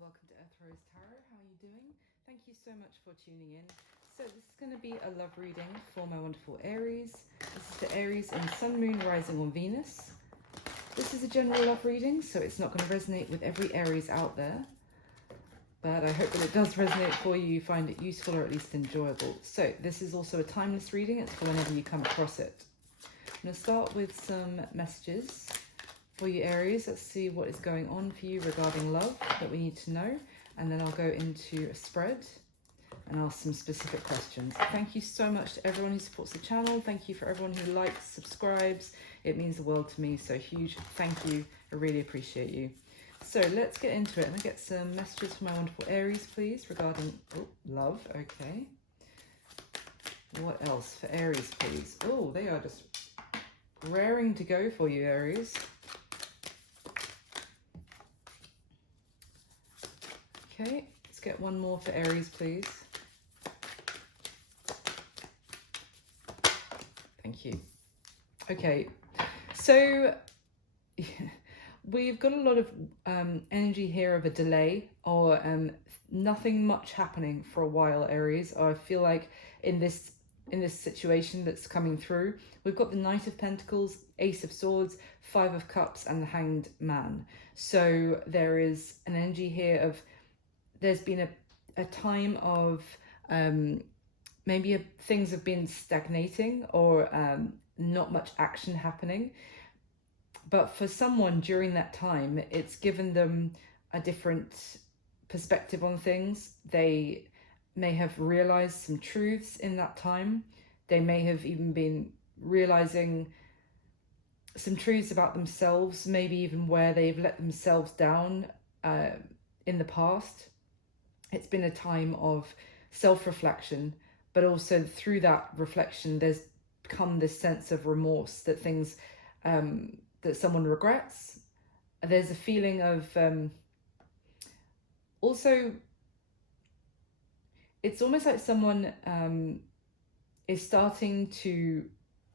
welcome to Earth Rose Tarot. How are you doing? Thank you so much for tuning in. So this is going to be a love reading for my wonderful Aries. This is the Aries in Sun, Moon, Rising on Venus. This is a general love reading, so it's not going to resonate with every Aries out there. But I hope that it does resonate for you, you find it useful or at least enjoyable. So this is also a timeless reading. It's for whenever you come across it. I'm going to start with some messages for you, Aries. Let's see what is going on for you regarding love that we need to know. And then I'll go into a spread and ask some specific questions. Thank you so much to everyone who supports the channel. Thank you for everyone who likes, subscribes. It means the world to me. So huge thank you. I really appreciate you. So let's get into it. I'm going to get some messages from my wonderful Aries, please, regarding love. Okay. What else for Aries, please? Oh, they are just raring to go for you, Aries. Okay, let's get one more for Aries, please. Thank you. Okay, so we've got a lot of energy here of a delay or nothing much happening for a while, Aries. I feel like in this situation that's coming through, we've got the Knight of Pentacles, Ace of Swords, Five of Cups, and the Hanged Man. So there is an energy here of there's been a time of maybe things have been stagnating or not much action happening. But for someone during that time, it's given them a different perspective on things. They may have realized some truths in that time. They may have even been realizing some truths about themselves, maybe even where they've let themselves down in the past. It's been a time of self-reflection, but also through that reflection, there's come this sense of remorse that things that someone regrets. There's a feeling of also, it's almost like someone is starting to,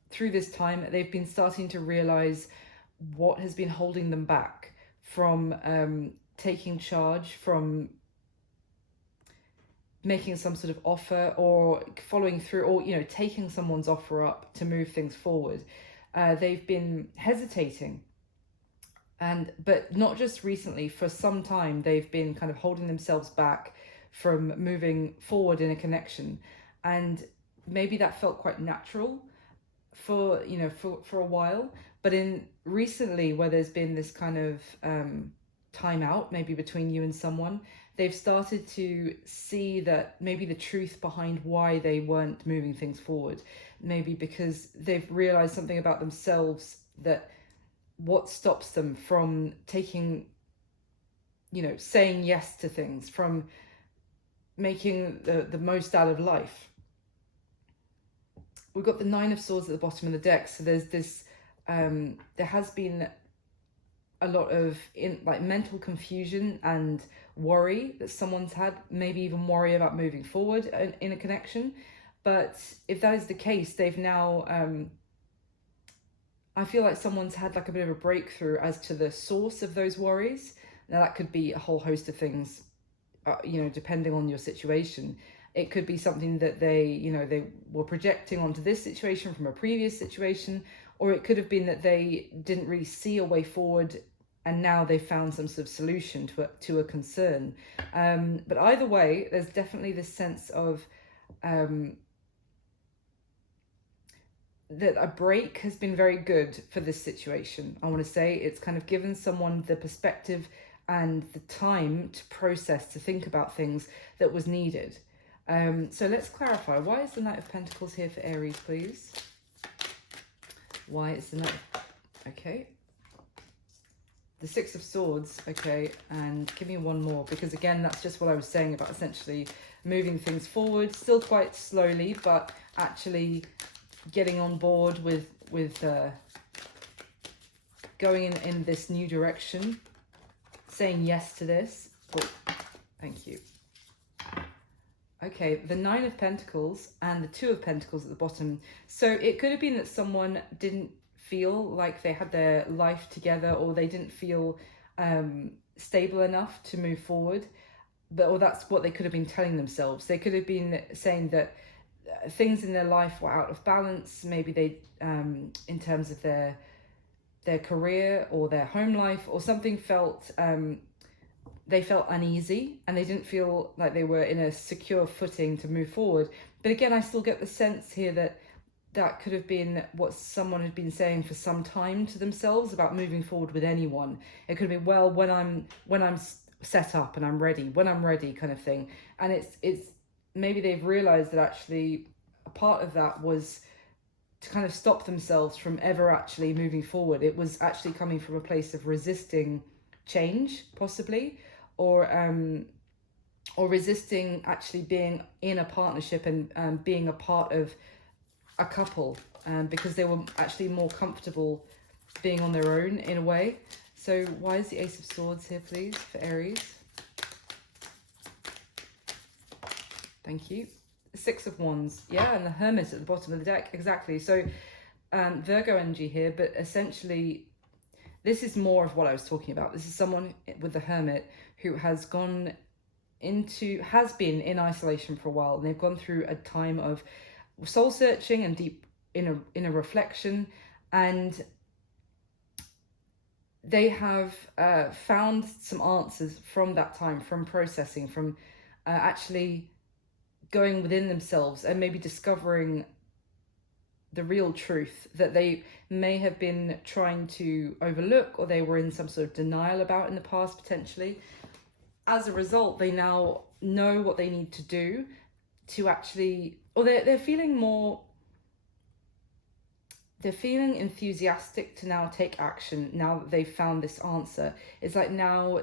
through this time, they've been starting to realize what has been holding them back from taking charge, from making some sort of offer or following through, or taking someone's offer up to move things forward. They've been hesitating, but not just recently, for some time they've been kind of holding themselves back from moving forward in a connection, and maybe that felt quite natural for a while, but in recently where there's been this kind of time out maybe between you and someone, they've started to see that maybe the truth behind why they weren't moving things forward, maybe because they've realized something about themselves, that what stops them from taking, saying yes to things, from making the most out of life. We've got the Nine of Swords at the bottom of the deck. So there's this, there has been a lot of mental confusion and worry that someone's had, maybe even worry about moving forward in a connection. But if that is the case, they've now, I feel like someone's had like a bit of a breakthrough as to the source of those worries. Now that could be a whole host of things, depending on your situation. It could be something that they were projecting onto this situation from a previous situation, or it could have been that they didn't really see a way forward and now they've found some sort of solution to a concern. But either way, there's definitely this sense of that a break has been very good for this situation. I want to say it's kind of given someone the perspective and the time to process, to think about things that was needed. So let's clarify. Why is the Knight of Pentacles here for Aries, please? Why is the Knight of... Okay. The Six of Swords. Okay. And give me one more, because again, that's just what I was saying about essentially moving things forward, still quite slowly, but actually getting on board with going in this new direction, saying yes to this. Oh, thank you. Okay, the Nine of Pentacles and the Two of Pentacles at the bottom. So it could have been that someone didn't feel like they had their life together, or they didn't feel stable enough to move forward. But, or that's what they could have been telling themselves. They could have been saying that things in their life were out of balance. Maybe they, in terms of their career or their home life or something, felt they felt uneasy and they didn't feel like they were in a secure footing to move forward. But again, I still get the sense here that that could have been what someone had been saying for some time to themselves about moving forward with anyone. It could have been, well, when I'm set up and I'm ready, when I'm ready, kind of thing. And it's maybe they've realized that actually a part of that was to kind of stop themselves from ever actually moving forward. It was actually coming from a place of resisting change, possibly, or resisting actually being in a partnership and being a part of a couple, because they were actually more comfortable being on their own in a way. So why is the Ace of Swords here, please, for Aries? Thank you. Six of Wands, yeah, and the Hermit at the bottom of the deck, exactly. So Virgo energy here, but essentially this is more of what I was talking about. This is someone with the Hermit who has been in isolation for a while, and they've gone through a time of soul searching and deep inner reflection, and they have found some answers from that time, from processing, from actually going within themselves and maybe discovering the real truth that they may have been trying to overlook, or they were in some sort of denial about in the past, potentially. As a result, they now know what they need to do to actually, or they're feeling more, they're feeling enthusiastic to now take action now that they've found this answer. It's like now,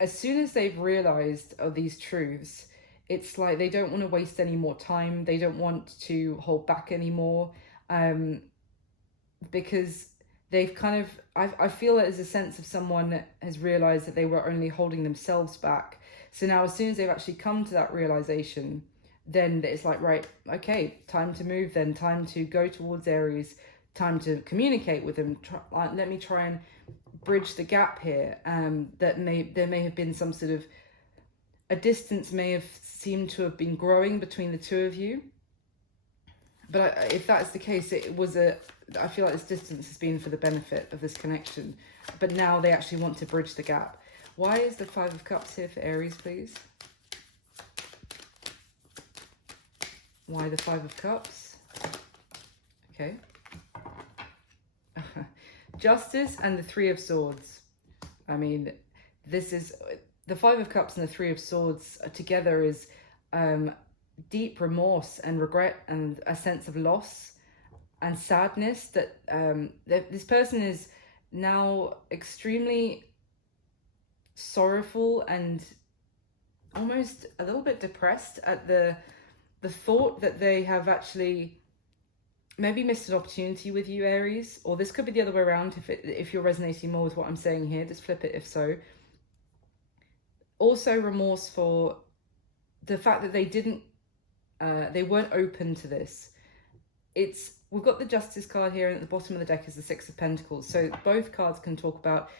as soon as they've realized these truths, it's like they don't want to waste any more time. They don't want to hold back anymore, because they've kind of, I feel that there's a sense of someone that has realized that they were only holding themselves back. So now as soon as they've actually come to that realization, then it's like, right, okay, time to move then, time to go towards Aries, time to communicate with them. Let me try and bridge the gap here. There may have been some sort of, a distance may have seemed to have been growing between the two of you. But if that's the case, I feel like this distance has been for the benefit of this connection. But now they actually want to bridge the gap. Why is the Five of Cups here for Aries, please? Why the Five of Cups? Okay. Justice and the Three of Swords. I mean, this is, the Five of Cups and the Three of Swords together is deep remorse and regret and a sense of loss and sadness that this person is now extremely sorrowful and almost a little bit depressed at the thought that they have actually maybe missed an opportunity with you, Aries, or this could be the other way around. If you're resonating more with what I'm saying here, just flip it if so. Also remorse for the fact that they weren't open to this. We've got the Justice card here, and at the bottom of the deck is the Six of Pentacles. So both cards can talk about,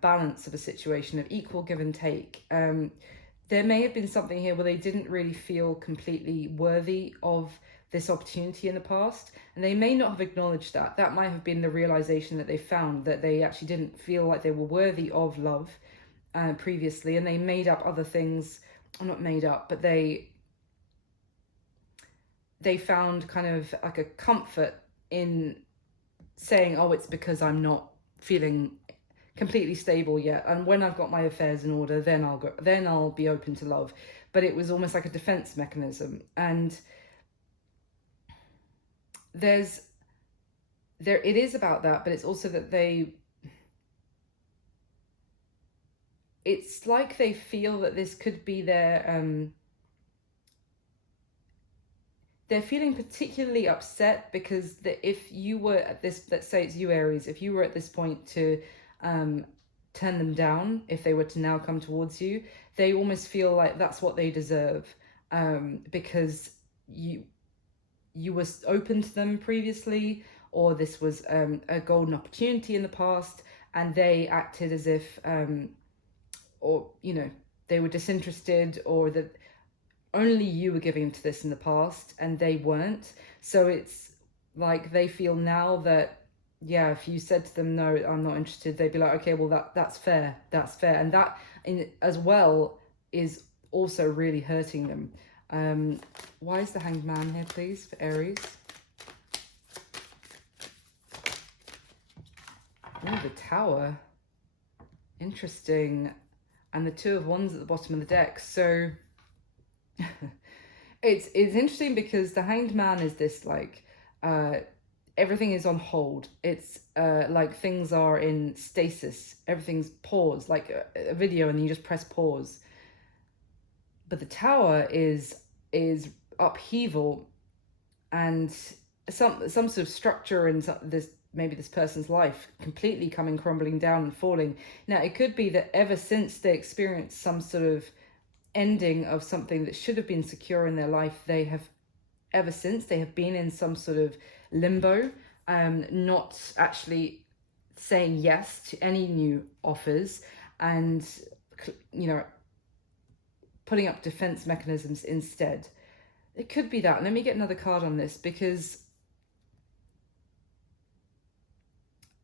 balance of a situation, of equal give and take. There may have been something here where they didn't really feel completely worthy of this opportunity in the past, and they may not have acknowledged that. That might have been the realization that they found, that they actually didn't feel like they were worthy of love previously, and they made up other things, or not made up, but they found kind of like a comfort in saying, oh, it's because I'm not feeling completely stable yet, and when I've got my affairs in order, then I'll be open to love. But it was almost like a defense mechanism. And it is about that, but it's also that it's like they feel that this could be their they're feeling particularly upset because if you were at this, let's say it's you, Aries, if you were at this point to turn them down, if they were to now come towards you, they almost feel like that's what they deserve, because you were open to them previously, or this was a golden opportunity in the past, and they acted as if, or, you know, they were disinterested, or that only you were giving to this in the past and they weren't. So it's like they feel now that, yeah, if you said to them, no, I'm not interested, they'd be like, okay, well, that's fair. And that as well is also really hurting them. Why is the Hanged Man here, please, for Aries? Oh, the Tower. Interesting. And the Two of Wands at the bottom of the deck. So it's interesting because the Hanged Man is this, like, everything is on hold. It's like things are in stasis. Everything's paused, like a video, and you just press pause. But the Tower is upheaval and some sort of structure in this person's life completely coming crumbling down and falling. Now, it could be that ever since they experienced some sort of ending of something that should have been secure in their life, they have been in some sort of limbo, not actually saying yes to any new offers, and, you know, putting up defense mechanisms instead. It could be that. Let me get another card on this, because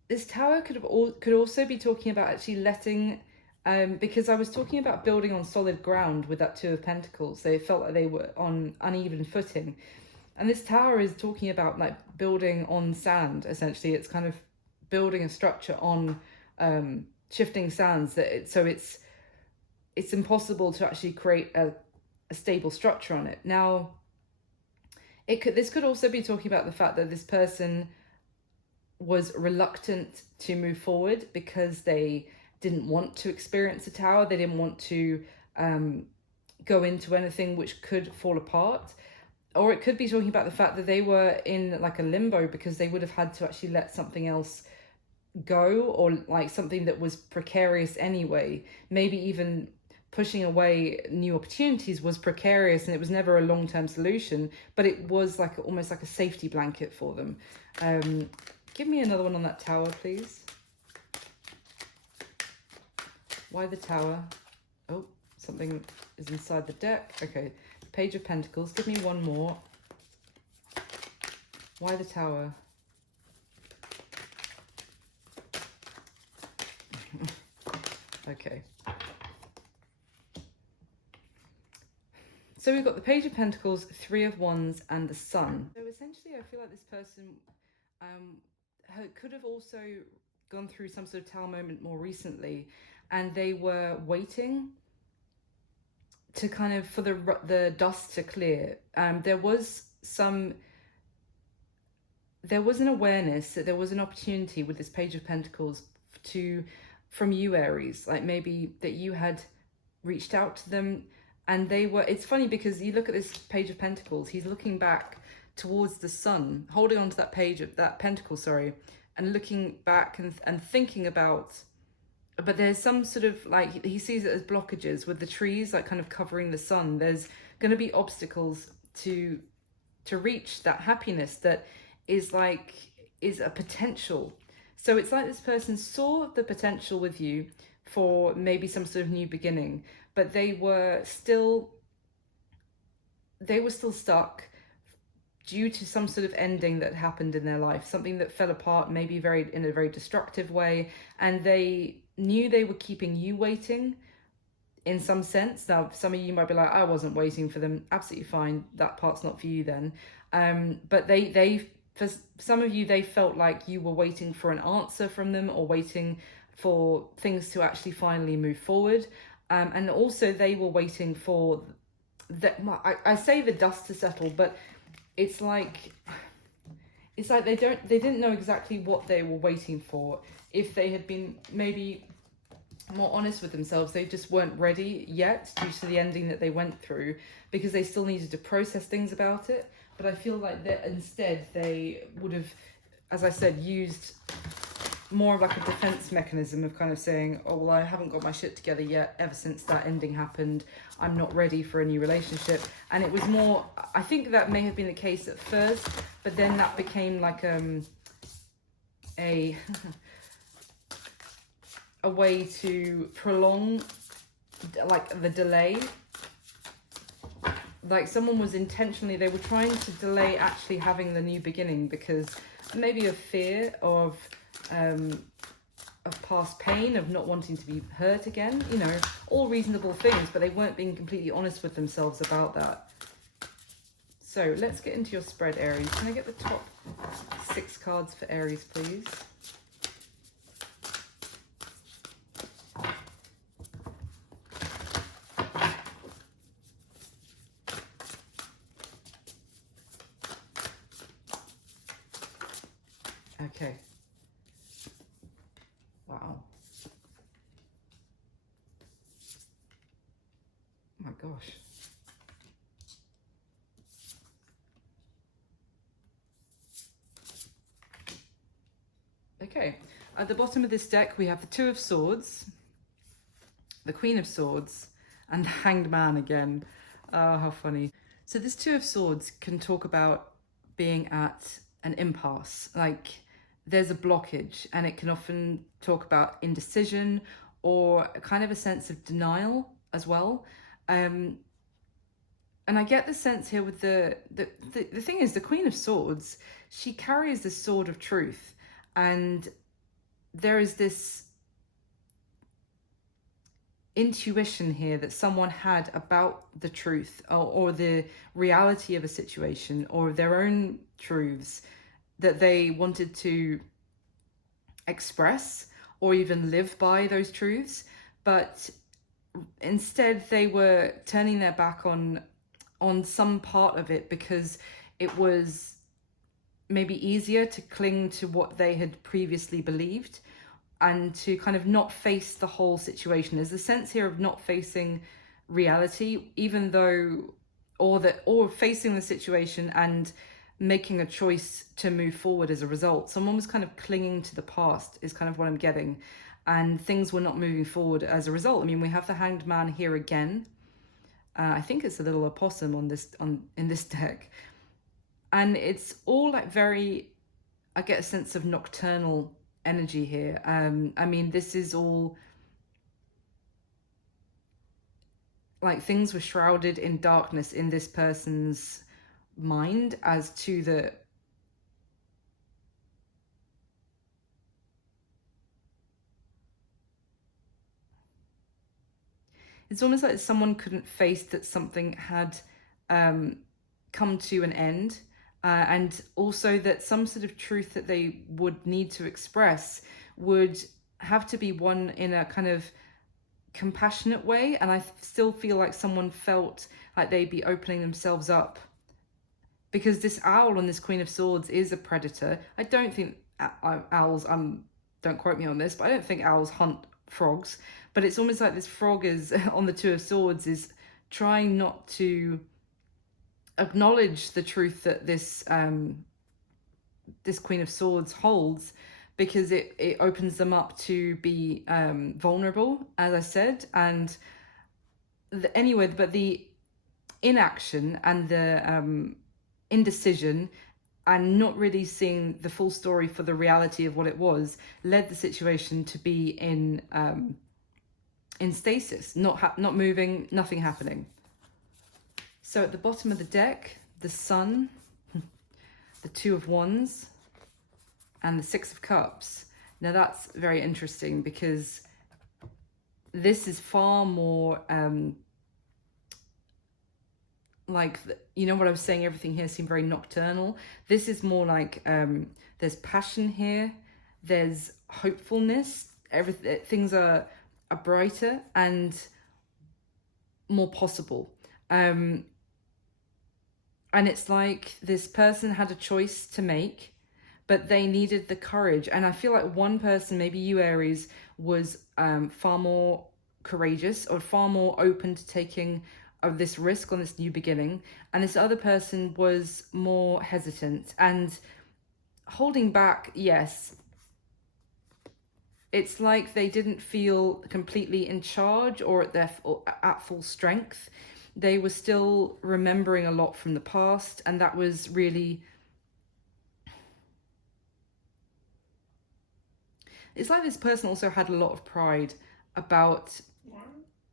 this Tower could also be talking about actually letting, because I was talking about building on solid ground with that Two of Pentacles. They felt like they were on uneven footing. And this Tower is talking about, like, building on sand, essentially. It's kind of building a structure on shifting sands. So it's impossible to actually create a stable structure on it. Now, this could also be talking about the fact that this person was reluctant to move forward because they didn't want to experience a Tower. They didn't want to go into anything which could fall apart. Or it could be talking about the fact that they were in, like, a limbo because they would have had to actually let something else go, or like something that was precarious anyway. Maybe even pushing away new opportunities was precarious and it was never a long-term solution, but it was like almost like a safety blanket for them. Give me another one on that Tower, please. Why the Tower? Oh, something is inside the deck. Okay. Page of Pentacles. Give me one more. Why the Tower? Okay. So we've got the Page of Pentacles, Three of Wands, and the Sun. So essentially, I feel like this person could have also gone through some sort of Tower moment more recently, and they were waiting to kind of, for the dust to clear. There was an awareness that there was an opportunity with this Page of Pentacles from you, Aries, like maybe that you had reached out to them, and it's funny because you look at this Page of Pentacles, he's looking back towards the Sun, holding onto that page of that pentacle, sorry, and looking back and thinking about, but there's some sort of, like, he sees it as blockages with the trees, like, kind of covering the sun. There's going to be obstacles to reach that happiness that is a potential. So it's like this person saw the potential with you for maybe some sort of new beginning, but they were still stuck due to some sort of ending that happened in their life, something that fell apart, maybe in a very destructive way, and they knew they were keeping you waiting in some sense. Now, some of you might be like, I wasn't waiting for them. Absolutely fine. That part's not for you then. But for some of you, they felt like you were waiting for an answer from them, or waiting for things to actually finally move forward. And also they were waiting for I say the dust to settle, but it's like they didn't know exactly what they were waiting for. If they had been maybe more honest with themselves, they just weren't ready yet due to the ending that they went through, because they still needed to process things about it. But I feel like that instead they would have, as I said, used more of like a defense mechanism of kind of saying, oh, well, I haven't got my shit together yet. Ever since that ending happened, I'm not ready for a new relationship. And it was more, I think that may have been the case at first, but then that became like a way to prolong like the delay. Like someone was intentionally, they were trying to delay actually having the new beginning because maybe of fear of past pain, of not wanting to be hurt again, you know, all reasonable things, but they weren't being completely honest with themselves about that. So let's get into your spread, Aries. Can I get the top 6 cards for Aries, please? Okay. Wow. Oh my gosh. Okay. At the bottom of this deck, we have the 2 of Swords, the Queen of Swords, and the Hanged Man again. Oh, how funny. So this 2 of Swords can talk about being at an impasse, like there's a blockage, and it can often talk about indecision or kind of a sense of denial as well. And I get the sense here with the thing is, the Queen of Swords, she carries the sword of truth, and there is this intuition here that someone had about the truth or the reality of a situation or their own truths that they wanted to express or even live by those truths, but instead they were turning their back on some part of it because it was maybe easier to cling to what they had previously believed and to kind of not face the whole situation. There's a sense here of not facing reality, even though, or facing the situation and making a choice to move forward as a result. Someone was kind of clinging to the past is kind of what I'm getting, and things were not moving forward as a result. I mean, we have the Hanged Man here again. I think it's a little opossum in this deck, and it's all like very, I get a sense of nocturnal energy here. I mean, this is all like things were shrouded in darkness in this person's mind as to the it's almost like someone couldn't face that something had come to an end, and also that some sort of truth that they would need to express would have to be one in a kind of compassionate way. And I still feel like someone felt like they'd be opening themselves up, because this owl on this Queen of Swords is a predator. I don't think owls, don't quote me on this, but I don't think owls hunt frogs. But it's almost like this frog is on the 2 of Swords is trying not to acknowledge the truth that this this Queen of Swords holds, because it opens them up to be vulnerable, as I said. And anyway, but the inaction and the indecision and not really seeing the full story for the reality of what it was led the situation to be in stasis, not moving, nothing happening. So at the bottom of the deck, the Sun, the 2 of Wands, and the 6 of Cups. Now that's very interesting, because this is far more like, you know what I was saying, everything here seemed very nocturnal. This is more like there's passion here, there's hopefulness, everything, things are brighter and more possible. And it's like this person had a choice to make, but they needed the courage. And I feel like one person, maybe you, Aries, was far more courageous or far more open to taking of this risk on this new beginning, and this other person was more hesitant and holding back. Yes, it's like they didn't feel completely in charge or at full strength. They were still remembering a lot from the past, and that was really it's like this person also had a lot of pride about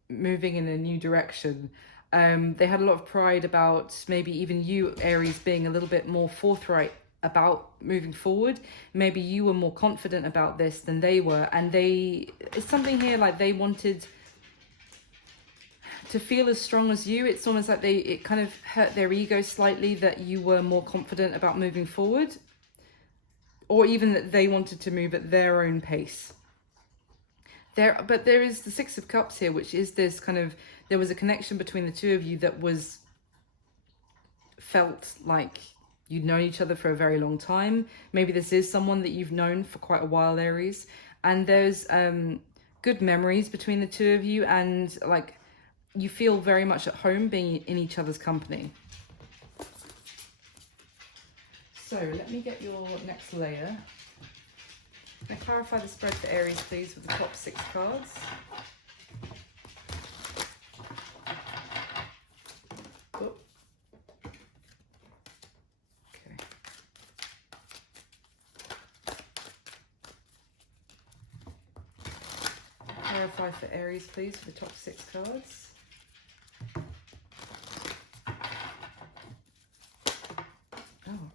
moving in a new direction. They had a lot of pride about maybe even you, Aries, being a little bit more forthright about moving forward. Maybe you were more confident about this than they were, and it's something here like they wanted to feel as strong as you. It's almost like it kind of hurt their ego slightly that you were more confident about moving forward, or even that they wanted to move at their own pace. But there is the Six of Cups here, which is this kind of, there was a connection between the two of you that was felt like you'd known each other for a very long time. Maybe this is someone that you've known for quite a while, Aries. And there's good memories between the two of you, and like you feel very much at home being in each other's company. So let me get your next layer. Now clarify the spread for Aries, please, with the top 6 cards. Oh. Okay. Clarify for Aries, please, for the top 6 cards. Oh.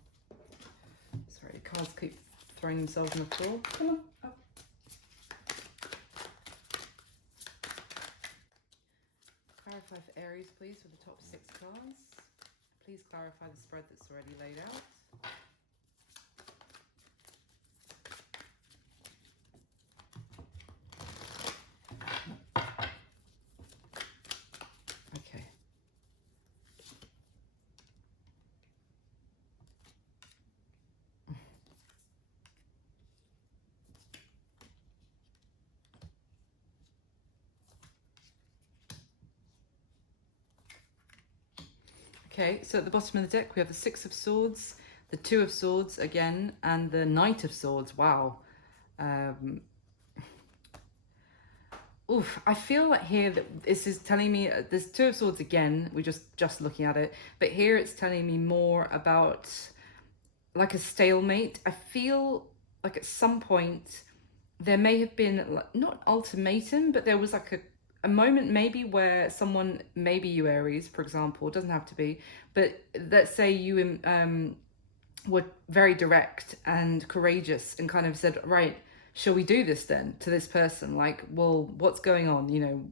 Sorry, the cards keep throwing themselves on the floor. Come on, up. Clarify for Aries, please, for the top 6 cards. Please clarify the spread that's already laid out. Okay. Okay, so at the bottom of the deck we have the 6 of Swords, the 2 of Swords again, and the Knight of Swords. Wow. Oof, I feel like here that this is telling me, there's 2 of Swords again, we're just looking at it, but here it's telling me more about like a stalemate. I feel like at some point there may have been, not ultimatum, but there was like a moment maybe where someone, maybe you Aries, for example, it doesn't have to be, but let's say you were very direct and courageous and kind of said, right, shall we do this then, to this person? Like, well, what's going on? You know,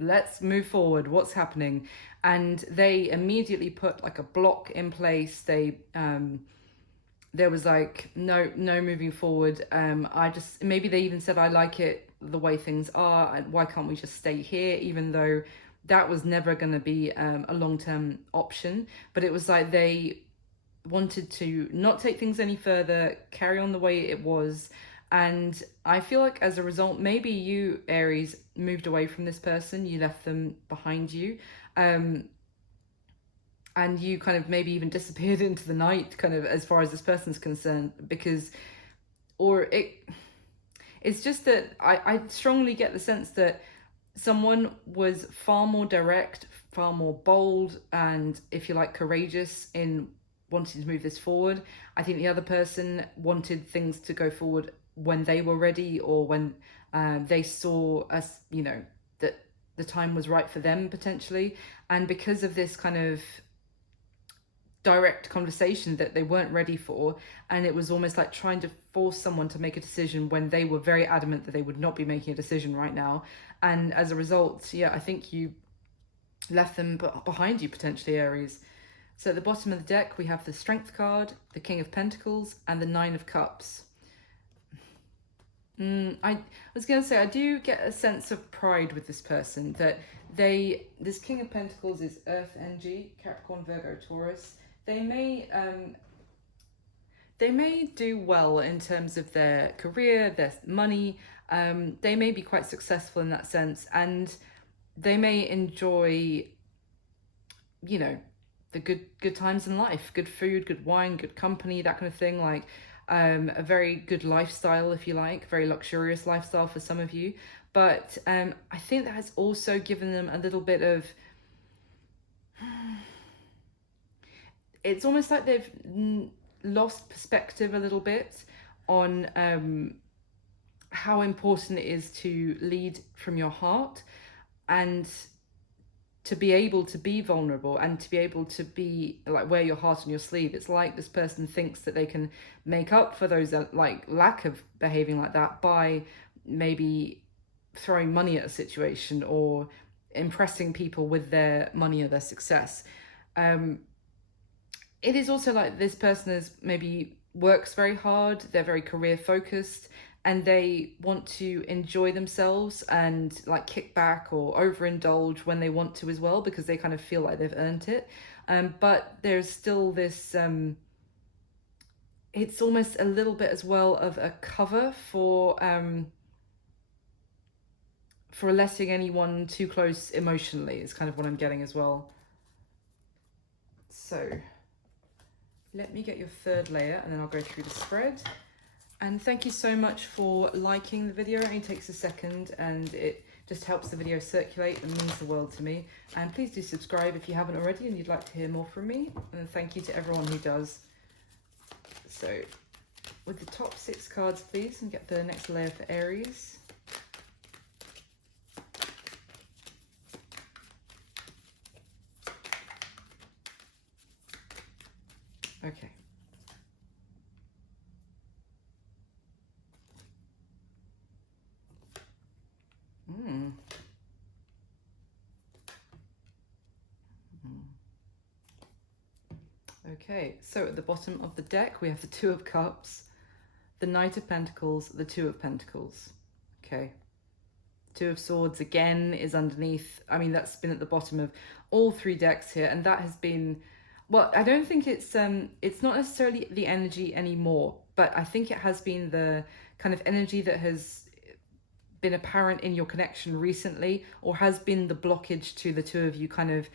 let's move forward. What's happening? And they immediately put like a block in place. There was like, no moving forward. Maybe they even said, I like it the way things are, and why can't we just stay here, even though that was never going to be a long-term option. But it was like they wanted to not take things any further, carry on the way it was. And I feel like as a result, maybe you Aries moved away from this person, you left them behind you, and you kind of maybe even disappeared into the night, kind of, as far as this person's concerned, because, or it's just that I strongly get the sense that someone was far more direct, far more bold, and, if you like, courageous in wanting to move this forward. I think the other person wanted things to go forward when they were ready, or when they saw us, you know, that the time was right for them potentially. And because of this kind of direct conversation that they weren't ready for, and it was almost like trying to force someone to make a decision when they were very adamant that they would not be making a decision right now. And as a result, yeah, I think you left them behind you potentially, Aries. So at the bottom of the deck we have the Strength card, the King of Pentacles, and the 9 of Cups. I was going to say, I do get a sense of pride with this person, that this King of Pentacles is Earth energy, Capricorn, Virgo, Taurus. They may do well in terms of their career, their money. They may be quite successful in that sense, and they may enjoy, you know, the good times in life, good food, good wine, good company, that kind of thing. Like a very good lifestyle, if you like, very luxurious lifestyle for some of you. But I think that has also given them a little bit of, it's almost like they've lost perspective a little bit on how important it is to lead from your heart, and to be able to be vulnerable, and to be able to be like, wear your heart on your sleeve. It's like this person thinks that they can make up for those like lack of behaving like that by maybe throwing money at a situation or impressing people with their money or their success. It is also like this person is maybe works very hard, they're very career focused, and they want to enjoy themselves and like kick back or overindulge when they want to as well, because they kind of feel like they've earned it. But there's still this it's almost a little bit as well of a cover for letting anyone too close emotionally, is kind of what I'm getting as well. So let me get your third layer and then I'll go through the spread. And thank you so much for liking the video. It only takes a second and it just helps the video circulate and means the world to me. And please do subscribe if you haven't already and you'd like to hear more from me. And thank you to everyone who does. So with the top 6 cards, please, and get the next layer for Aries. Okay. Okay, so at the bottom of the deck, we have the 2 of Cups, the Knight of Pentacles, the 2 of Pentacles. Okay. 2 of Swords again is underneath. I mean, that's been at the bottom of all 3 decks here, and that has been, well, I don't think it's not necessarily the energy anymore, but I think it has been the kind of energy that has been apparent in your connection recently, or has been the blockage to the 2 of you kind of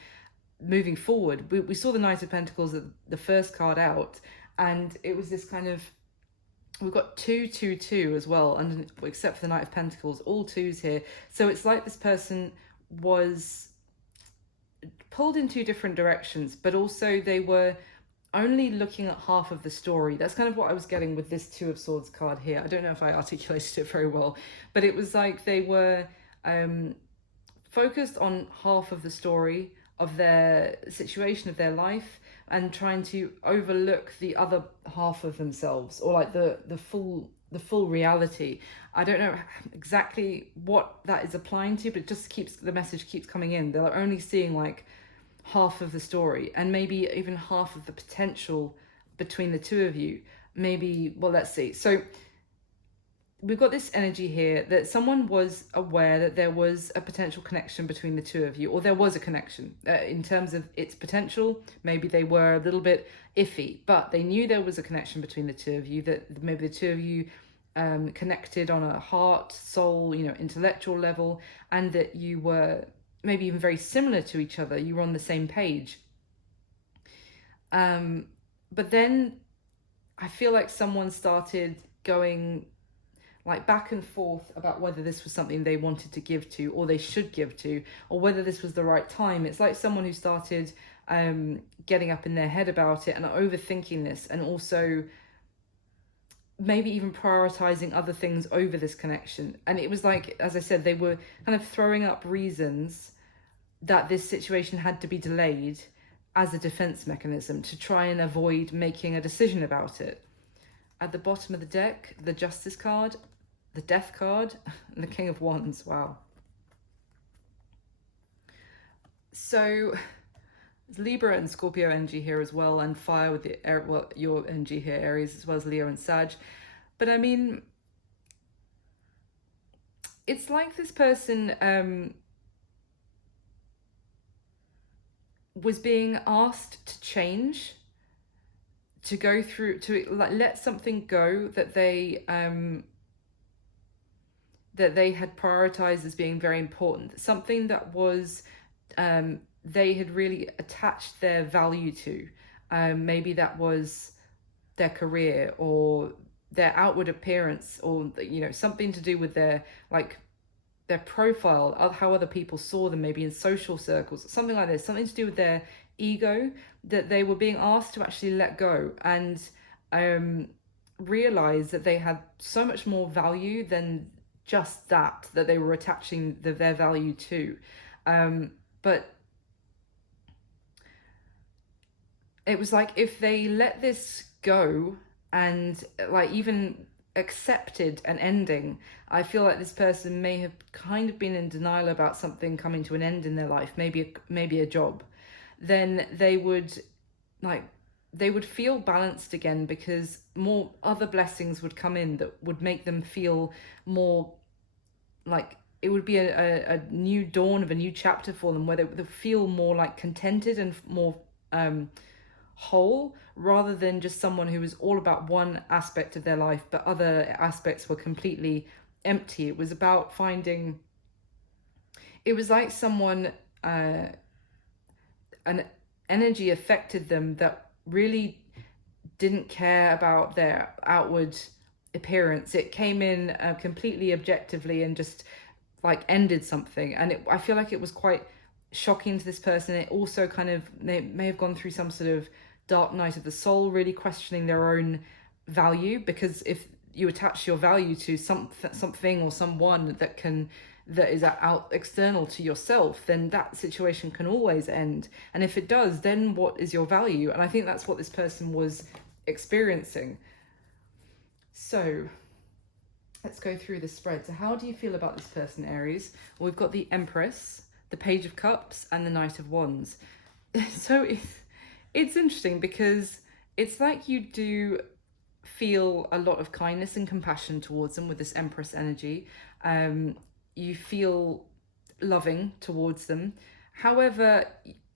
moving forward. We saw the Knight of Pentacles at the first card out, and it was this kind of, we've got 2, 2, 2 as well, and except for the Knight of Pentacles, all 2s here. So it's like this person was pulled in 2 different directions, but also they were only looking at half of the story. That's kind of what I was getting with this 2 of Swords card here. I don't know if I articulated it very well, but it was like they were focused on half of the story of their situation, of their life, and trying to overlook the other half of themselves, or like the full reality. I don't know exactly what that is applying to, but it just keeps, the message keeps coming in. They're only seeing like half of the story, and maybe even half of the potential between the 2 of you. Maybe, well, let's see. So we've got this energy here that someone was aware that there was a potential connection between the 2 of you, or there was a connection in terms of its potential. Maybe they were a little bit iffy, but they knew there was a connection between the 2 of you, that maybe the 2 of you connected on a heart, soul, you know, intellectual level, and that you were maybe even very similar to each other. You were on the same page. But then I feel like someone started going like back and forth about whether this was something they wanted to give to, or they should give to, or whether this was the right time. It's like someone who started getting up in their head about it and overthinking this, and also maybe even prioritizing other things over this connection. And it was like, as I said, they were kind of throwing up reasons that this situation had to be delayed as a defense mechanism to try and avoid making a decision about it. At the bottom of the deck, the Justice card, the Death card, and the King of Wands. Wow. So Libra and Scorpio energy here as well, and fire with the well, your energy here, Aries, as well as Leo and Sag. But I mean, it's like this person was being asked to change, to go through, to like let something go that they had prioritized as being very important, something that was they had really attached their value to. Maybe that was their career or their outward appearance, or you know, something to do with their like their profile, how other people saw them, maybe in social circles, something like this, something to do with their ego, that they were being asked to actually let go. And realize that they had so much more value than just that they were attaching their value to. But it was like, if they let this go and like even accepted an ending, I feel like this person may have kind of been in denial about something coming to an end in their life, maybe a job. Then they would like they would feel balanced again, because more other blessings would come in that would make them feel more like it would be a new dawn of a new chapter for them, where they would feel more like contented and more whole, rather than just someone who was all about one aspect of their life but other aspects were completely empty. It was about finding, it was like someone an energy affected them that really didn't care about their outward appearance. It came in completely objectively and just like ended something. And I feel like it was quite shocking to this person. It also kind of, they may have gone through some sort of dark night of the soul, really questioning their own value, because if you attach your value to something or someone that is out external to yourself, then that situation can always end. And if it does, then what is your value? And I think that's what this person was experiencing. So let's go through the spread. So how do you feel about this person, Aries? Well, we've got the Empress, the Page of Cups, and the Knight of Wands. So it's interesting, because it's like you do feel a lot of kindness and compassion towards them with this Empress energy. You feel loving towards them. However,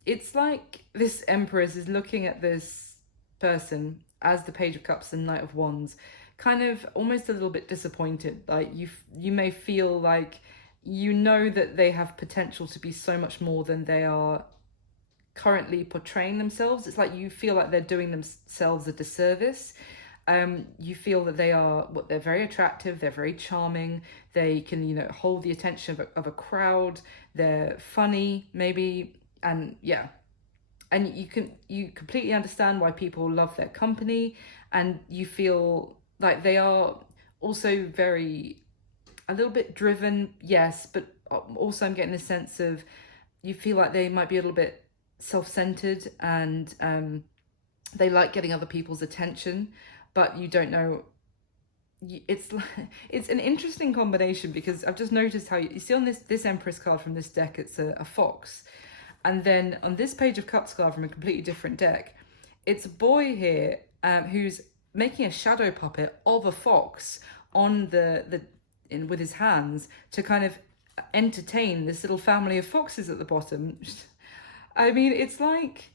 it's like this Empress is looking at this person as the Page of Cups and Knight of Wands, kind of almost a little bit disappointed. Like you may feel like you know that they have potential to be so much more than they are currently portraying themselves. It's like you feel like they're doing themselves a disservice. You feel that they're very attractive, they're very charming, they can, hold the attention of a crowd, they're funny, maybe, and yeah. And you completely understand why people love their company, and you feel like they are also a little bit driven, yes, but also I'm getting a sense of, you feel like they might be a little bit self-centered, and they like getting other people's attention, but you don't know. It's an interesting combination, because I've just noticed how you see on this Empress card from this deck, it's a fox, and then on this Page of Cups card from a completely different deck, it's a boy here who's making a shadow puppet of a fox on with his hands to kind of entertain this little family of foxes at the bottom. I mean, it's like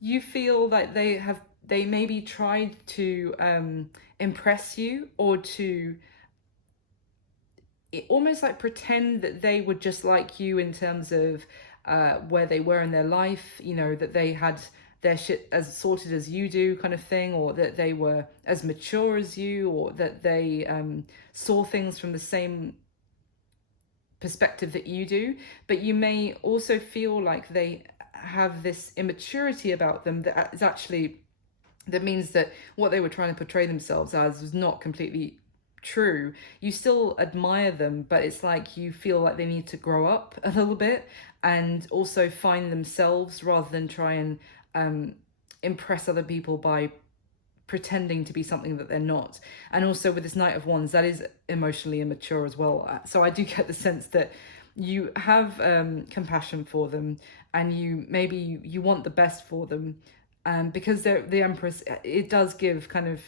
you feel like they maybe tried to impress you, or to almost like pretend that they were just like you in terms of where they were in their life, that they had their shit as sorted as you do, kind of thing, or that they were as mature as you, or that they saw things from the same perspective that you do. But you may also feel like they have this immaturity about them that means that what they were trying to portray themselves as was not completely true. You still admire them, but it's like you feel like they need to grow up a little bit and also find themselves, rather than try and impress other people by pretending to be something that they're not. And also with this Knight of Wands, that is emotionally immature as well. So I do get the sense that you have compassion for them, and you want the best for them, because the Empress, it does give kind of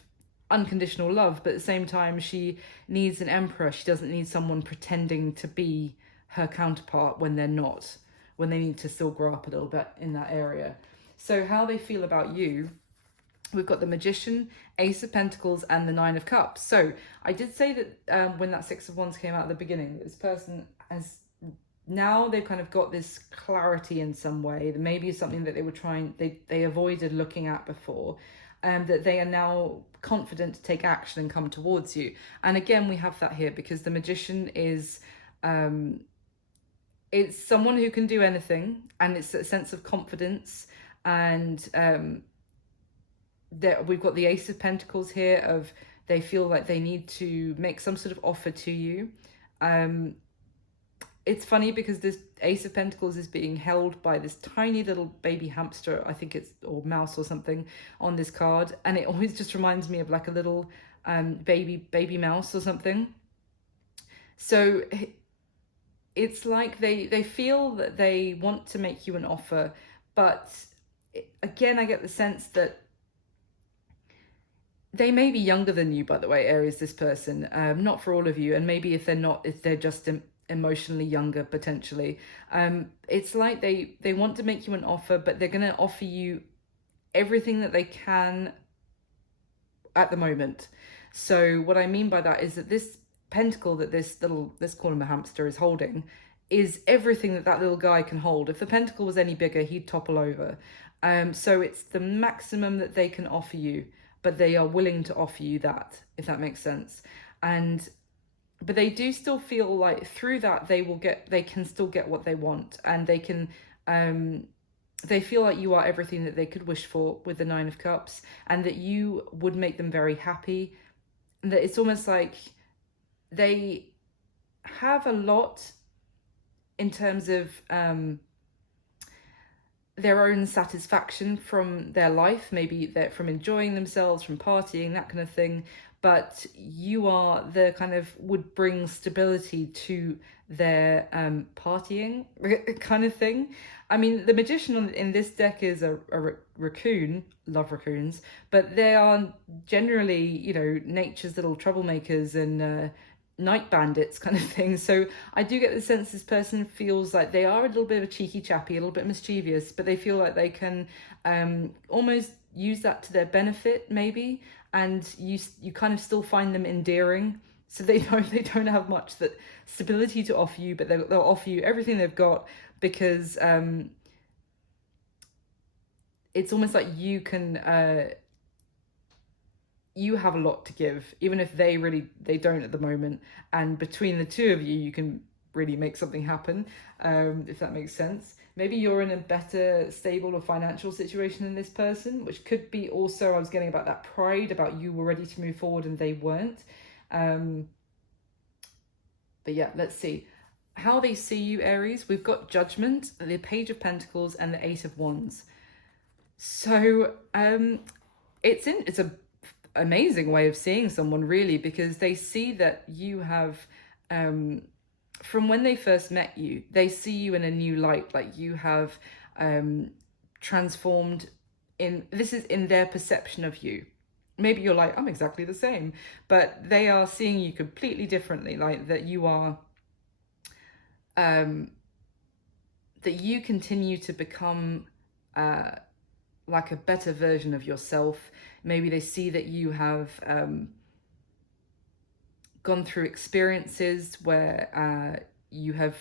unconditional love, but at the same time she needs an emperor. She doesn't need someone pretending to be her counterpart when they're not, when they need to still grow up a little bit in that area. So how they feel about you, we've got the Magician, Ace of Pentacles, and the Nine of Cups. So I did say that when that Six of Wands came out at the beginning, this person has, now they've kind of got this clarity in some way, that maybe is something that they avoided looking at before, that they are now confident to take action and come towards you. And again, we have that here, because the Magician is it's someone who can do anything, and it's a sense of confidence. And we've got the Ace of Pentacles here of They feel like they need to make some sort of offer to you. It's funny because this Ace of Pentacles is being held by this tiny little baby hamster, I think it's, or mouse or something, on this card. And it always just reminds me of like a little baby mouse or something. So it's like they feel that they want to make you an offer, but again, I get the sense that they may be younger than you, by the way, Aries, this person. Not for all of you, and maybe if they're not, if they're just emotionally younger, potentially. It's like they want to make you an offer, but they're going to offer you everything that they can at the moment. So what I mean by that is that this pentacle that this little, let's call him a hamster, is holding, is everything that that little guy can hold. If the pentacle was any bigger, he'd topple over. So it's the maximum that they can offer you, but they are willing to offer you that, if that makes sense. But they do still feel like through that they can still get what they want, and they can they feel like you are everything that they could wish for with the Nine of Cups, and that you would make them very happy. And that it's almost like they have a lot in terms of their own satisfaction from their life, maybe that from enjoying themselves, from partying, that kind of thing. But you are the kind of would bring stability to their partying kind of thing. I mean, the Magician in this deck is a raccoon. Love raccoons, but they are generally, you know, nature's little troublemakers and night bandits kind of thing. So I do get the sense this person feels like they are a little bit of a cheeky chappy, a little bit mischievous, but they feel like they can almost use that to their benefit, maybe. And you kind of still find them endearing. So they don't have much that stability to offer you, but they'll offer you everything they've got, because it's almost like you can you have a lot to give, even if they don't at the moment. And between the two of you, you can really make something happen, if that makes sense. Maybe you're in a better, stable or financial situation than this person, which could be also, I was getting about that pride, about you were ready to move forward and they weren't. But yeah, let's see how they see you, Aries. We've got Judgment, the Page of Pentacles, and the Eight of Wands. So it's a amazing way of seeing someone, really, because they see that you have from when they first met you, they see you in a new light, like you have transformed this is in their perception of you. Maybe you're like, I'm exactly the same, but they are seeing you completely differently, like that you are that you continue to become like a better version of yourself. Maybe they see that you have gone through experiences where you have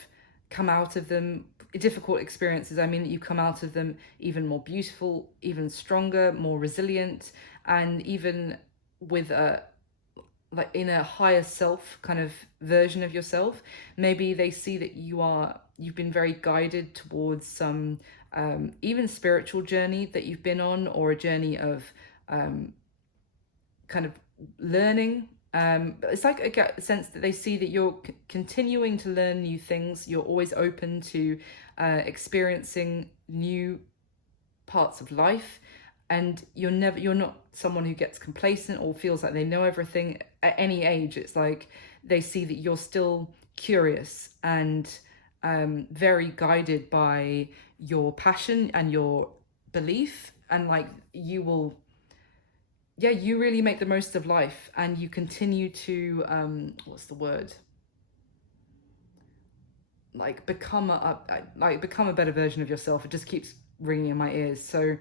come out of them, difficult experiences. I mean, that you've come out of them even more beautiful, even stronger, more resilient, and even with like in a higher self kind of version of yourself. Maybe they see that you've been very guided towards some even spiritual journey that you've been on, or a journey of kind of learning. It's like I get a sense that they see that you're continuing to learn new things. You're always open to experiencing new parts of life, and you're not someone who gets complacent or feels like they know everything at any age. It's like they see that you're still curious and very guided by your passion and your belief, and like you will, yeah, you really make the most of life, and you continue to what's the word, like become a better version of yourself. It just keeps ringing in my ears. So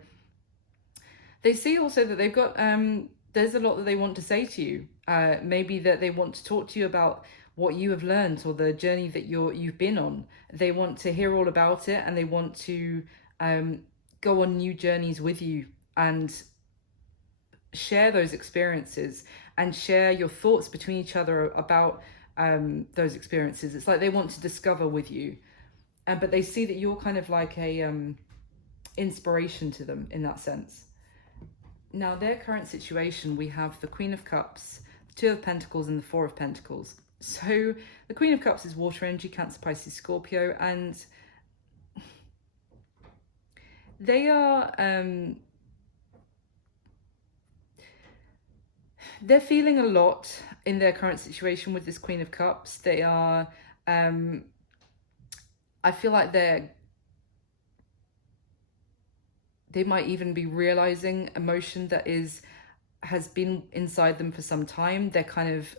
they see also that they've got there's a lot that they want to say to you. Maybe that they want to talk to you about what you have learned, or the journey that you've been on. They want to hear all about it, and they want to go on new journeys with you and share those experiences, and share your thoughts between each other about those experiences. It's like they want to discover with you, but they see that you're kind of like a inspiration to them in that sense. Now, their current situation, we have the Queen of Cups, Two of Pentacles and the Four of Pentacles. So the Queen of Cups is water energy, Cancer, Pisces, Scorpio, and they are they're feeling a lot in their current situation with this Queen of Cups. They are I feel like they might even be realizing emotion that has been inside them for some time. They're kind of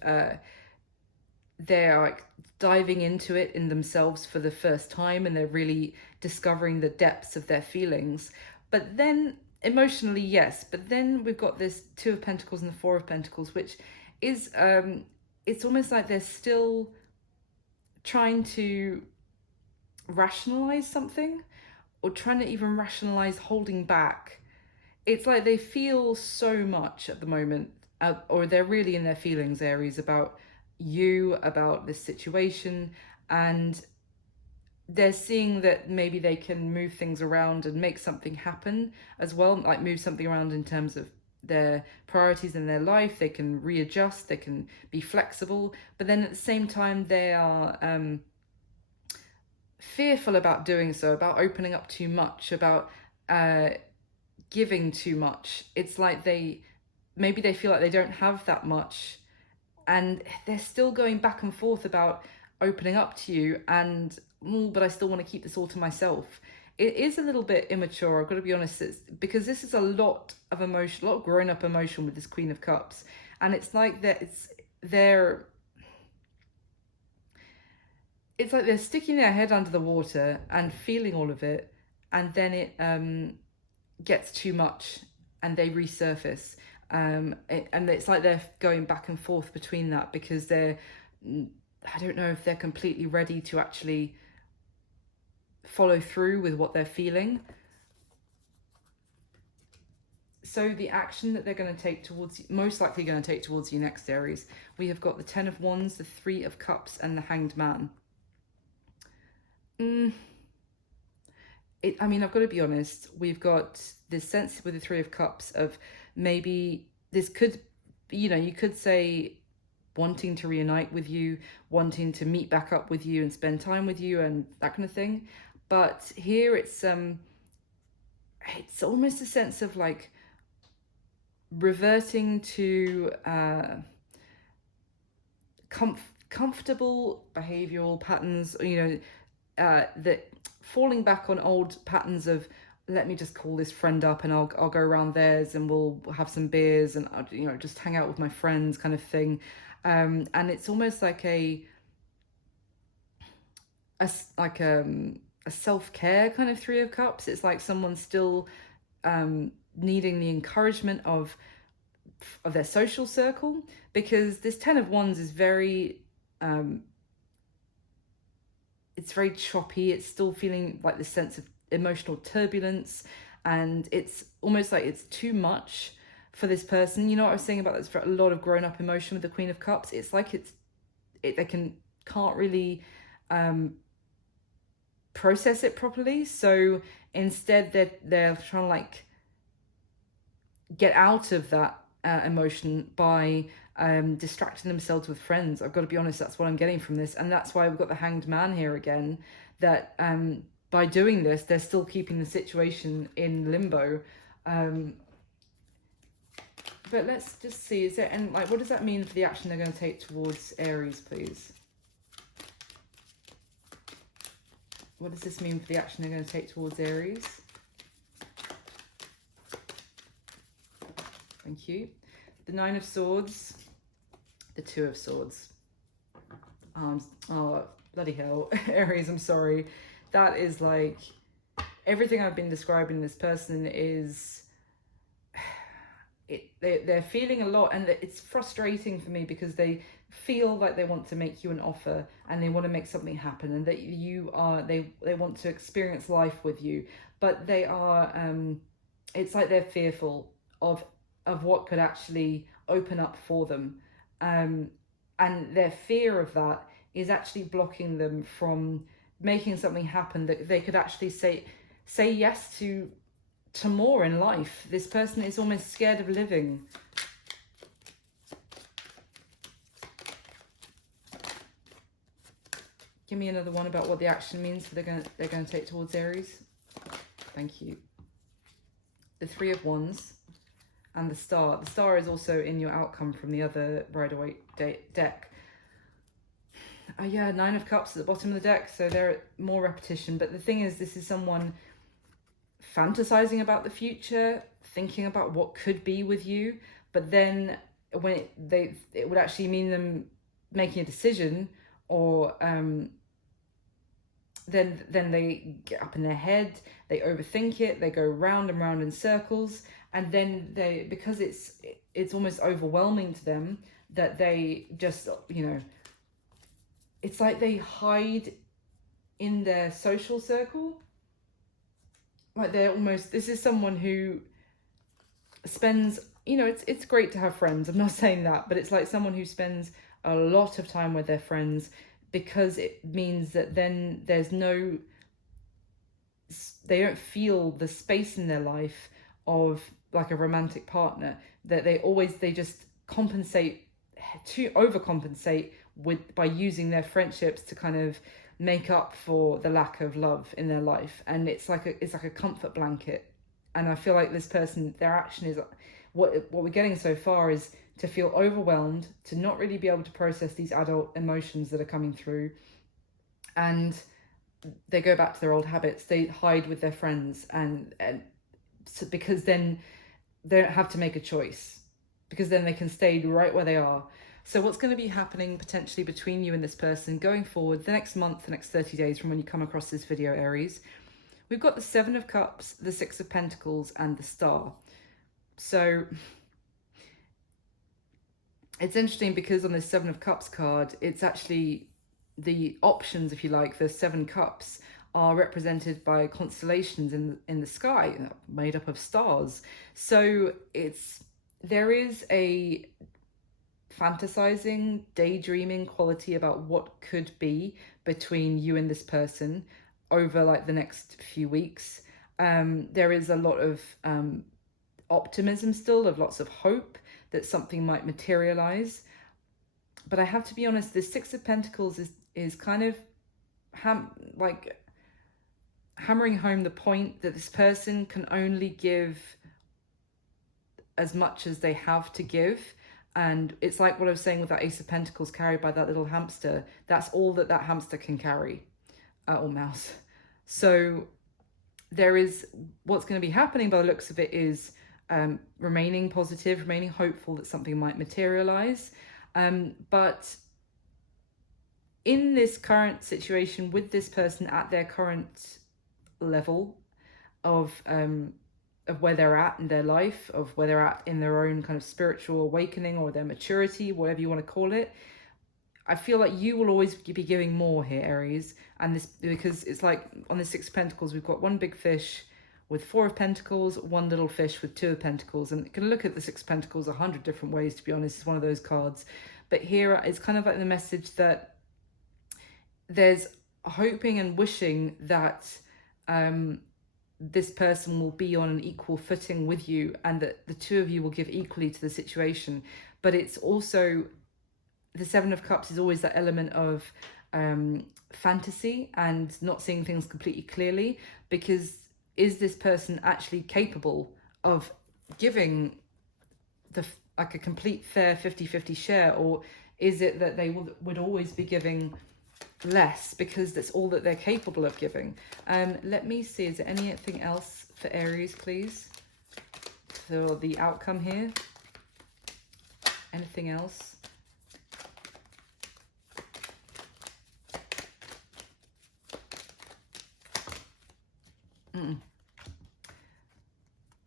they're like diving into it in themselves for the first time, and they're really discovering the depths of their feelings. But then emotionally, yes, but then we've got this Two of Pentacles and the Four of Pentacles, which is it's almost like they're still trying to rationalize something, or trying to even rationalize holding back. It's like they feel so much at the moment, or they're really in their feelings, Aries, about you, about this situation, and they're seeing that maybe they can move things around and make something happen as well, like move something around in terms of their priorities in their life. They can readjust, they can be flexible, but then at the same time they are fearful about doing so, about opening up too much, about giving too much. It's like maybe they feel like they don't have that much, and they're still going back and forth about opening up to you, and but I still want to keep this all to myself. It is a little bit immature, I've got to be honest, because this is a lot of emotion, a lot of grown-up emotion with this Queen of Cups, and it's like that they're sticking their head under the water and feeling all of it, and then it gets too much and they resurface. And it's like they're going back and forth between that, because I don't know if they're completely ready to actually follow through with what they're feeling. So the action that they're going to take most likely going to take towards you next, Aries, we have got the Ten of Wands, the Three of Cups, and the Hanged Man. I mean, I've got to be honest, we've got this sense with the Three of Cups of maybe this could, you could say wanting to reunite with you, wanting to meet back up with you and spend time with you and that kind of thing. But here it's almost a sense of like reverting to comfortable behavioral patterns, that falling back on old patterns of, let me just call this friend up and I'll go around theirs and we'll have some beers and just hang out with my friends kind of thing. And it's almost like a self-care kind of Three of Cups. It's like someone still needing the encouragement of their social circle, because this Ten of Wands is very it's very choppy. It's still feeling like this sense of emotional turbulence, and it's almost like it's too much for this person. You know what I was saying about this, for a lot of grown-up emotion with the Queen of Cups. It's like they can't really process it properly. So instead they're trying to like get out of that emotion by distracting themselves with friends. I've got to be honest, that's what I'm getting from this, and that's why we've got the Hanged Man here again, that by doing this they're still keeping the situation in limbo. But let's just see, what does that mean for the action they're going to take towards Aries, please? What does this mean for the action they're going to take towards Aries? Thank you. The Nine of Swords, the Two of Swords. Oh, bloody hell. Aries, I'm sorry. That is like, everything I've been describing this person is, they're feeling a lot, and it's frustrating for me because they feel like they want to make you an offer and they want to make something happen, and that they want to experience life with you, but they are it's like they're fearful of what could actually open up for them, and their fear of that is actually blocking them from making something happen that they could actually say yes to more in life. This person is almost scared of living. Give me another one about what the action means that they're going to take towards Aries. Thank you. The Three of Wands and the Star. The Star is also in your outcome from the other Rider-Waite deck. Yeah, Nine of Cups at the bottom of the deck, so they're more repetition. But the thing is, this is someone fantasizing about the future, thinking about what could be with you, but then when it would actually mean them making a decision, or then they get up in their head, they overthink it, they go round and round in circles, and then because it's almost overwhelming to them, that they just, you know, it's like they hide in their social circle. Like they're almost, this is someone who spends, you know, it's great to have friends, I'm not saying that, but it's like someone who spends a lot of time with their friends, because it means that then they don't feel the space in their life of like a romantic partner, that they just overcompensate by using their friendships to kind of make up for the lack of love in their life. And it's like a comfort blanket. And I feel like this person, their action is, what we're getting so far is to feel overwhelmed, to not really be able to process these adult emotions that are coming through, and they go back to their old habits. They hide with their friends, and so, because then they don't have to make a choice, because then they can stay right where they are. So what's going to be happening potentially between you and this person going forward, the next month, the next 30 days from when you come across this video, Aries? We've got the Seven of Cups, the Six of Pentacles, and the Star. So it's interesting because on this Seven of Cups card, it's actually the options, if you like, the Seven Cups are represented by constellations in the sky made up of stars. So there is a fantasizing, daydreaming quality about what could be between you and this person over like the next few weeks. There is a lot of optimism still, of lots of hope that something might materialize. But I have to be honest, the Six of Pentacles is kind of hammering home the point that this person can only give as much as they have to give. And it's like what I was saying with that Ace of Pentacles carried by that little hamster. That's all that hamster can carry, or mouse. So there is, what's going to be happening by the looks of it is remaining positive, remaining hopeful that something might materialize. But in this current situation with this person at their current level of where they're at in their life, of where they're at in their own kind of spiritual awakening or their maturity, whatever you want to call it, I feel like you will always be giving more here, Aries. And this, because it's like on the Six of Pentacles, we've got one big fish with Four of Pentacles, one little fish with Two of Pentacles. And you can look at the Six of Pentacles 100 different ways, to be honest. It's one of those cards. But here it's kind of like the message that there's hoping and wishing that this person will be on an equal footing with you, and that the two of you will give equally to the situation. But it's also, the Seven of Cups is always that element of fantasy and not seeing things completely clearly, because is this person actually capable of giving like a complete fair 50-50 share, or is it that they would always be giving less because that's all that they're capable of giving? Let me see, is there anything else for Aries, please, for the outcome here? Anything else?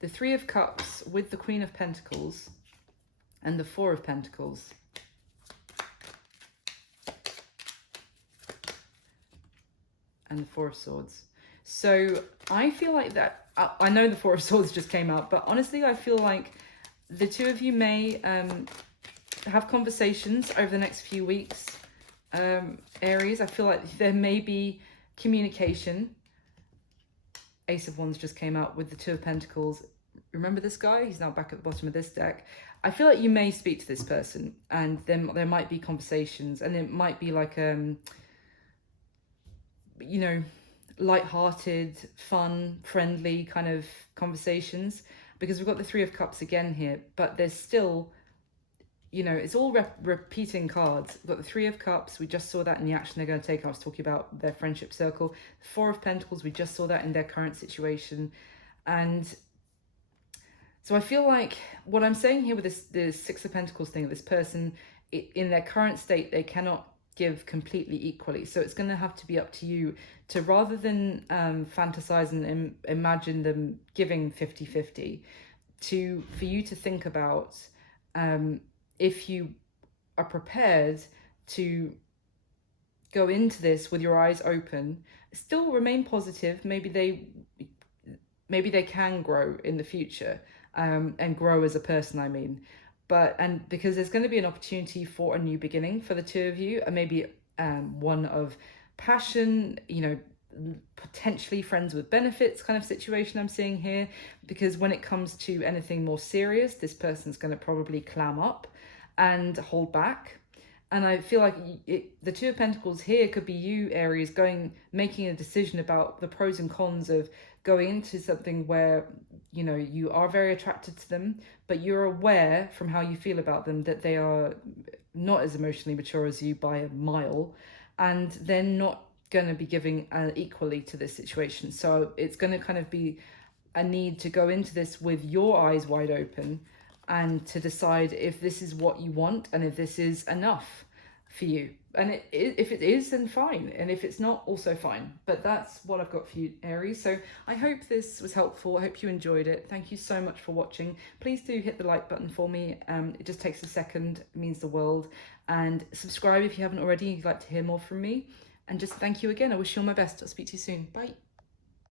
The Three of Cups with the Queen of Pentacles and the Four of Pentacles. And the Four of Swords. So I feel like that, I know the Four of Swords just came out, but honestly I feel like the two of you may have conversations over the next few weeks, Aries. I feel like there may be communication. Ace of Wands just came out with the Two of Pentacles. Remember this guy? He's now back at the bottom of this deck. I feel like you may speak to this person, and then there might be conversations, and it might be like you know, light-hearted, fun, friendly kind of conversations, because we've got the Three of Cups again here, but there's still, you know, it's all repeating cards. We've got the Three of Cups, we just saw that in the action they're going to take. I was talking about their friendship circle. The Four of Pentacles, we just saw that in their current situation. And so I feel like what I'm saying here with the Six of Pentacles thing, this person, in their current state, they cannot give completely equally. So it's going to have to be up to you to, rather than fantasize and imagine them giving 50-50, for you to think about if you are prepared to go into this with your eyes open, still remain positive. Maybe they can grow in the future, and grow as a person, I mean. And because there's going to be an opportunity for a new beginning for the two of you, and maybe one of passion, you know, potentially friends with benefits kind of situation I'm seeing here. Because when it comes to anything more serious, this person's going to probably clam up and hold back. And I feel like the Two of Pentacles here could be you, Aries, making a decision about the pros and cons of going into something where, you know, you are very attracted to them, but you're aware from how you feel about them that they are not as emotionally mature as you by a mile, and they're not going to be giving equally to this situation. So it's going to kind of be a need to go into this with your eyes wide open, and to decide if this is what you want and if this is enough for you. And if it is, then fine. And if it's not, also fine. But that's what I've got for you, Aries. So I hope this was helpful. I hope you enjoyed it. Thank you so much for watching. Please do hit the like button for me. It just takes a second. It means the world. And subscribe if you haven't already. You'd like to hear more from me. And just thank you again. I wish you all my best. I'll speak to you soon. Bye.